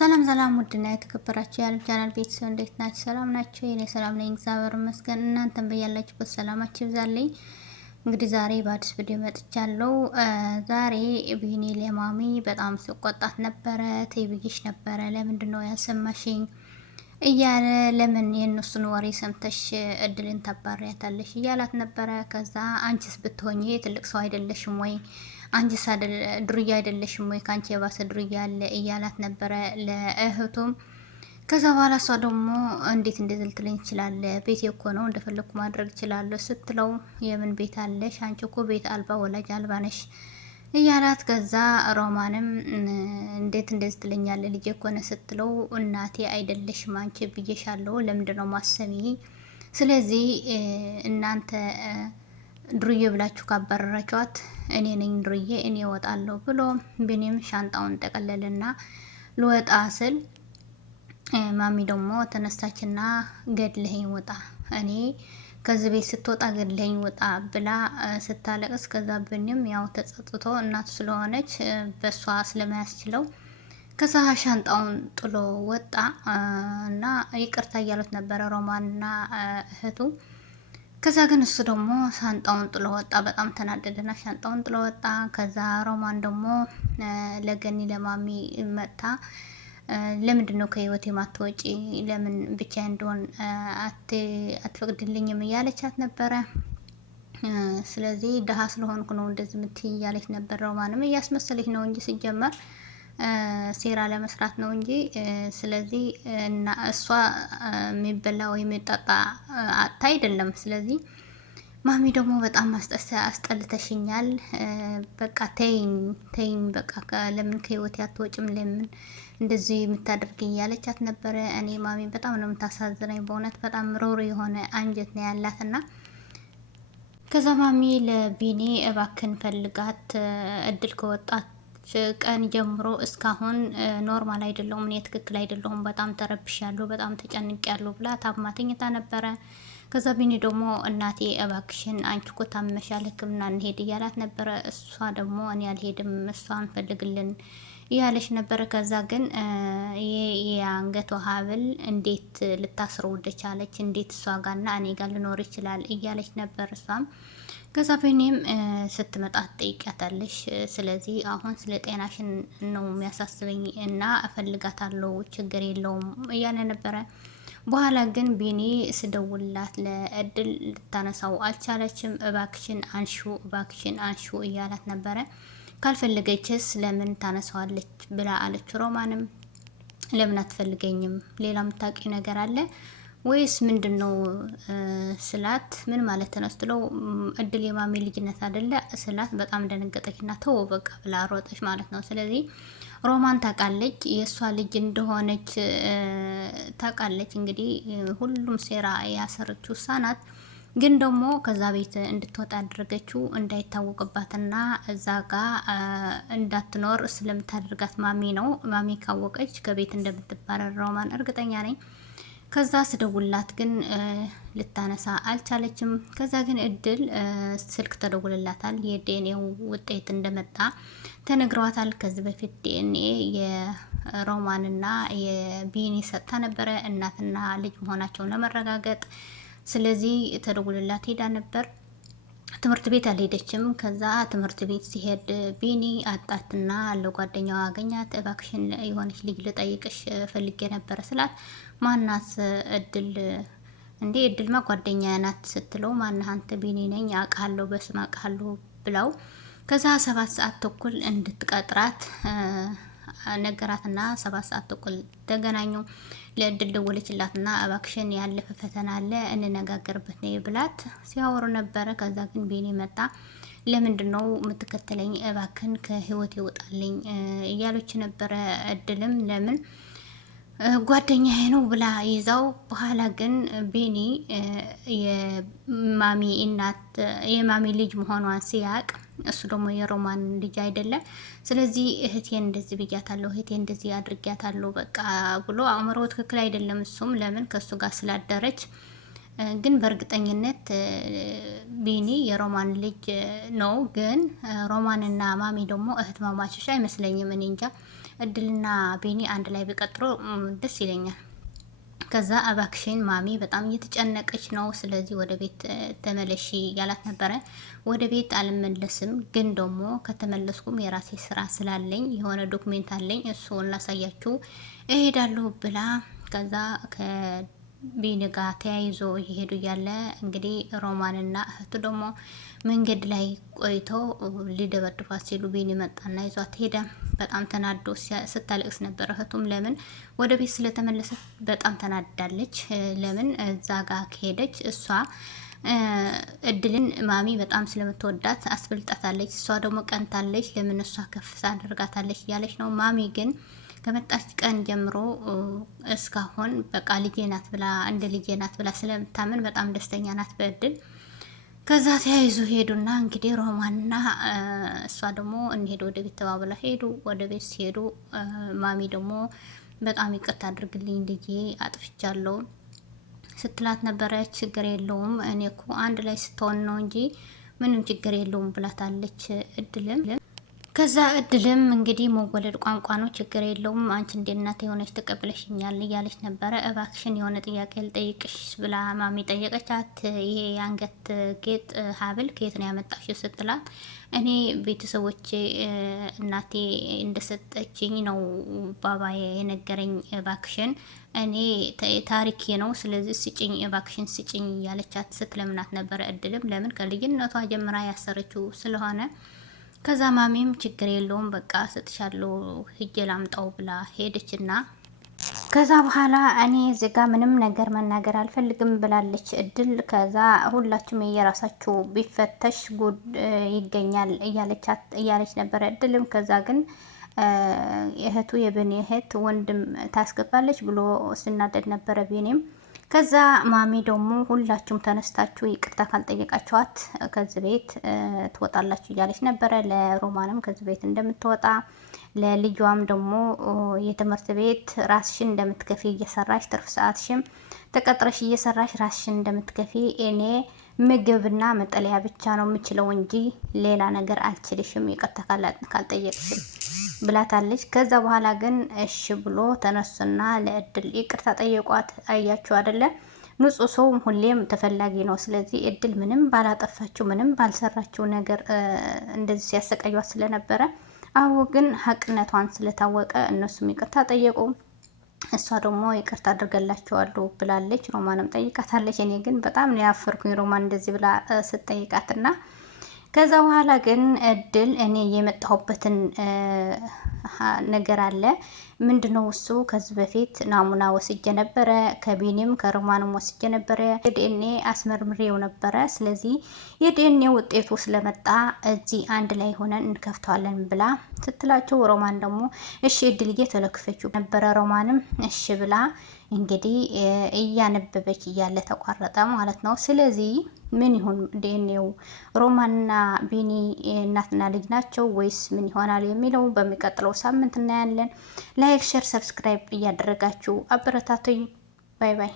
ሰላም ሰላም ውድና የተከበራችሁ የዓለም ቻናል ቤተሰብ እንዴት ናችሁ? ሰላም ናችሁ? የኔ ሰላም ነኝ እግዚአብሔር ይመስገን። እናንተም በያላችሁበት ሰላማችሁ ይብዛልኝ። እንግዲህ ዛሬ በአዲስ ቪዲዮ መጥቻለሁ። ዛሬ ቢኒ ለማሚ በጣም ሲቆጣት ነበረ። ተይብይሽ ነበረ ለምንድነው ያሰማሽኝ እያለ ለምን የነሱን ወሬ ሰምተሽ እድልን ታባሪያታለሽ እያላት ነበረ። ከዛ አንቺስ ብትሆኚ ትልቅ ሰው አይደለሽም ወይ? አንቺስ ዱርዬ አይደለሽም ወይ? ካንቺ የባሰ ዱርዬ አለ እያላት ነበረ ለእህቱም። ከዛ በኋላ እሷ ደግሞ እንዴት እንደዚህ ልትለኝ ትችላለህ? ቤቴ እኮ ነው እንደፈለኩ ማድረግ እችላለሁ ስትለው የምን ቤት አለሽ? አንቺ እኮ ቤት አልባ ወላጅ አልባ ነሽ እያላት። ከዛ ሮማንም እንዴት እንደዚህ ትለኛለህ? ልጄ እኮ ነው ስትለው እናቴ አይደለሽም አንቺ ብዬሻለሁ። ለምንድነው ማሰሚ? ስለዚህ እናንተ ዱርዬ ብላችሁ ካባረራችኋት እኔ ነኝ ዱርዬ፣ እኔ እወጣለሁ ብሎ ቢኒም ሻንጣውን ጠቀለልና ልወጣ ስል ማሚ ደግሞ ተነሳችና ገድለኸኝ ወጣ፣ እኔ ከዚህ ቤት ስትወጣ ገድለኸኝ ወጣ ብላ ስታለቅስ፣ ከዛ ቢኒም ያው ተጸጽቶ እናቱ ስለሆነች በሷ ስለማያስችለው ከዛ ሻንጣውን ጥሎ ወጣ እና ይቅርታ እያሉት ነበረ ሮማንና እህቱ። ከዛ ግን እሱ ደግሞ ሻንጣውን ጥሎ ወጣ። በጣም ተናደደና ሻንጣውን ጥሎ ወጣ። ከዛ ሮማን ደግሞ ለገኒ ለማሚ መጣ። ለምንድን ነው ከህይወቴ ማትወጪ? ለምን ብቻ እንደሆን አትፈቅድልኝም እያለቻት ነበረ። ስለዚህ ደሃ ስለሆንኩ ነው እንደዚህ የምትይ እያለች ነበር። ሮማንም እያስመሰለች ነው እንጂ ሲጀመር ሴራ ለመስራት ነው እንጂ። ስለዚህ እና እሷ የሚበላ ወይ የሚጠጣ አታ አይደለም። ስለዚህ ማሚ ደግሞ በጣም አስጠልተሽኛል፣ በቃ ተይኝ ተይኝ፣ በቃ ለምን ከህይወት አትወጭም? ለምን እንደዚህ የምታደርግኝ ያለቻት ነበረ። እኔ ማሚ በጣም ነው የምታሳዝነኝ በእውነት በጣም ሮሮ የሆነ አንጀት ነው ያላትና ከዛ ማሚ ለቢኒ እባክን ፈልጋት እድል ከወጣት ቀን ጀምሮ እስካሁን ኖርማል አይደለሁም፣ እኔ ትክክል አይደለሁም፣ በጣም ተረብሻለሁ፣ በጣም ተጨንቄያለሁ ብላ ታማተኝታ ነበረ። ከዛ ቢኒ ደግሞ እናቴ እባክሽን አንቺ እኮ ታመሻል ሕክምና እንሄድ እያላት ነበረ። እሷ ደግሞ እኔ አልሄድም እሷን ፈልግልን እያለች ነበረ። ከዛ ግን የአንገቷ ሀብል እንዴት ልታስረው እንደቻለች፣ እንዴት እሷ ጋርና እኔ ጋር ልኖር ይችላል እያለች ነበር እሷም። ከዛ ቢኒም ስትመጣ ትጠይቂያታለሽ። ስለዚህ አሁን ስለ ጤናሽን ነው የሚያሳስበኝ እና እፈልጋታለሁ ችግር የለውም እያለ ነበረ። በኋላ ግን ቢኒ ስደውላት ለእድል ልታነሳው አልቻለችም። እባክሽን አንሹ እባክሽን አንሹ እያላት ነበረ። ካልፈለገችስ ለምን ታነሳዋለች ብላ አለች። ሮማንም ለምን አትፈልገኝም? ሌላ የምታውቂ ነገር አለ ወይስ ምንድነው ስላት፣ ምን ማለት ተነስተለው እድል የማሚ ልጅነት አይደለ ስላት፣ በጣም ደነገጠችና ተው በቃ ብላ ሮጠች ማለት ነው። ስለዚህ ሮማን ታውቃለች የእሷ ልጅ እንደሆነች ታውቃለች። እንግዲህ ሁሉም ሴራ ያሰረችው እሷ ናት። ግን ደግሞ ከዛ ቤት እንድትወጣ ያደረገችው እንዳይታወቅባትና እዛ ጋ እንዳትኖር ስለምታደርጋት ማሚ ነው። ማሚ ካወቀች ከቤት እንደምትባረር ሮማን እርግጠኛ ነኝ። ከዛ ስደውላት ግን ልታነሳ አልቻለችም። ከዛ ግን እድል ስልክ ተደውልላታል። የዲኤንኤ ውጤት እንደመጣ ተነግሯታል። ከዚህ በፊት ዲኤንኤ የሮማንና የቢኒ ሰጥታ ነበረ እናትና ልጅ መሆናቸውን ለመረጋገጥ። ስለዚህ ተደውልላት ሄዳ ነበር። ትምህርት ቤት አልሄደችም። ከዛ ትምህርት ቤት ሲሄድ ቢኒ አጣትና ለጓደኛዋ አገኛት። እባክሽን የሆነች ልጅ ልጠይቅሽ ፈልጌ ነበረ ስላት፣ ማናት? እድል እንዴ? እድልማ ጓደኛ ናት ስትለው፣ ማናህ አንተ? ቢኒ ነኝ አውቃለሁ፣ በስም አውቃለሁ ብለው ከዛ 7 ሰዓት ተኩል እንድትቀጥራት ነገራትና 7 ሰዓት ተኩል ተገናኙ። ለእድል ደወለችላትና እባክሽን ያለፈ ፈተና አለ እንነጋገርበት ነው ብላት ሲያወሩ ነበረ። ከዛ ግን ቢኒ መጣ። ለምንድነው የምትከተለኝ? እባክን ከህይወት ይወጣልኝ እያለች ነበረ። እድልም ለምን ጓደኛዬ ነው ብላ ይዛው። በኋላ ግን ቢኒ የማሚ እናት የማሚ ልጅ መሆኗን ሲያቅ፣ እሱ ደግሞ የሮማን ልጅ አይደለም። ስለዚህ እህቴን እንደዚህ ብያታለሁ፣ እህቴን እንደዚህ አድርጊያታለሁ በቃ ብሎ አእምሮ ትክክል አይደለም። እሱም ለምን ከሱ ጋር ስላደረች ግን በእርግጠኝነት ቢኒ የሮማን ልጅ ነው። ግን ሮማንና ማሚ ደግሞ እህት ማማቾች አይመስለኝም። እኔ እንጃ እድልና ቢኒ አንድ ላይ ቢቀጥሩ ደስ ይለኛል። ከዛ እባክሽን ማሚ በጣም እየተጨነቀች ነው፣ ስለዚህ ወደ ቤት ተመለሺ ያላት ነበረ። ወደ ቤት አልመለስም፣ ግን ደግሞ ከተመለስኩም የራሴ ስራ ስላለኝ የሆነ ዶክሜንት አለኝ እሱን ላሳያችሁ እሄዳለሁ ብላ ከዛ ከቢኒ ጋር ተያይዞ እየሄዱ እያለ እንግዲህ ሮማንና እህቱ ደግሞ መንገድ ላይ ቆይተው ሊደበድቧት ሲሉ ቢኒ መጣና ይዟት ሄደ። በጣም ተናዶ ስታለቅስ ነበር። እህቱም ለምን ወደ ቤት ስለተመለሰ በጣም ተናዳለች። ለምን እዛ ጋር ከሄደች እሷ እድልን ማሚ በጣም ስለምትወዳት አስበልጣታለች። እሷ ደግሞ ቀንታለች። ለምን እሷ ከፍ አድርጋታለች እያለች ነው። ማሚ ግን ከመጣች ቀን ጀምሮ እስካሁን በቃ ልጄ ናት ብላ እንደ ልጄ ናት ብላ ስለምታምን በጣም ደስተኛ ናት በእድል። ከዛ ተያይዞ ሄዱና እንግዲህ ሮማንና እሷ ደግሞ እንሄድ ወደ ቤት ተባብላ ሄዱ። ወደ ቤት ሲሄዱ ማሚ ደግሞ በጣም ይቅርታ አድርግልኝ ልጄ አጥፍቻለሁ ስትላት ነበረ። ችግር የለውም እኔ እኮ አንድ ላይ ስትሆን ነው እንጂ ምንም ችግር የለውም ብላታለች እድልም። ከዛ እድልም እንግዲህ መወለድ ቋንቋ ነው ችግር የለውም አንቺ እንደ እናት የሆነች ተቀብለሽኛል እያለች ነበረ። እባክሽን የሆነ ጥያቄ ልጠይቅሽ ብላ ማሚ ጠየቀቻት። ይሄ የአንገት ጌጥ ሀብል ከየት ነው ያመጣሽው ስትላት እኔ ቤተሰቦቼ እናቴ እንደሰጠችኝ ነው ባባዬ የነገረኝ፣ እባክሽን እኔ ታሪኬ ነው ስለዚህ ስጭኝ እባክሽን ስጭኝ እያለቻት ስትለምናት ነበረ። እድልም ለምን ከልጅነቷ ጀምራ ያሰረችው ስለሆነ ከዛ ማሚም ችግር የለውም በቃ ሰጥሻለሁ ሂጄ ላምጣው ብላ ሄደችና ከዛ በኋላ እኔ እዚህ ጋር ምንም ነገር መናገር አልፈልግም ብላለች እድል። ከዛ ሁላችሁም የራሳችሁ ቢፈተሽ ጉድ ይገኛል እያለች ነበረ እድልም። ከዛ ግን እህቱ የቢኒ እህት ወንድም ታስገባለች ብሎ ስናደድ ነበረ ቢኒም። ከዛ ማሚ ደግሞ ሁላችሁም ተነስታችሁ ይቅርታ ካልጠየቃችኋት ከዚህ ቤት ትወጣላችሁ እያለች ነበረ። ለሮማንም ከዚህ ቤት እንደምትወጣ ለልጇም ደግሞ የትምህርት ቤት ራስሽን እንደምትከፊ እየሰራሽ ትርፍ ሰዓትሽም ተቀጥረሽ እየሰራሽ ራስሽን እንደምትከፊ እኔ ምግብና መጠለያ ብቻ ነው የምችለው እንጂ ሌላ ነገር አልችልሽም ይቅርታ ካልጠየቅሽም ብላታለች። ከዛ በኋላ ግን እሺ ብሎ ተነሱና ለእድል ይቅርታ ጠየቋት። አያችሁ አይደለ ንጹህ ሰው ሁሌም ተፈላጊ ነው። ስለዚህ እድል ምንም ባላጠፋችው ምንም ባልሰራችው ነገር እንደዚህ ሲያሰቃዩት ስለነበረ አዎ ግን ሀቅነቷን ስለታወቀ እነሱም ይቅርታ ጠየቁ። እሷ ደግሞ ይቅርታ አድርገላቸዋለሁ ብላለች። ሮማንም ጠይቃታለች። እኔ ግን በጣም ነው ያፈርኩኝ ሮማን እንደዚህ ብላ ስትጠይቃትና ከዛ በኋላ ግን እድል እኔ የመጣሁበትን ነገር አለ። ምንድነው እሱ? ከዚህ በፊት ናሙና ወስጄ ነበረ፣ ከቢኒም ከሮማንም ወስጄ ነበረ፣ የዲኤንኤ አስመርምሬው ነበረ። ስለዚህ የዲኤንኤ ውጤቱ ስለመጣ እዚህ አንድ ላይ ሆነን እንከፍተዋለን ብላ ስትላቸው ሮማን ደግሞ እሺ እድልዬ ተለክፈችው ነበረ። ሮማንም እሺ ብላ እንግዲህ እያነበበች እያለ ተቋረጠ ማለት ነው። ስለዚህ ምን ይሁን ዲኤንኤው ሮማንና ቢኒ እናትና ልጅ ናቸው ወይስ ምን ይሆናል የሚለው በሚቀጥለው ሳምንት እናያለን። ላይክ፣ ሼር፣ ሰብስክራይብ እያደረጋችሁ አበረታቱኝ። ባይ ባይ።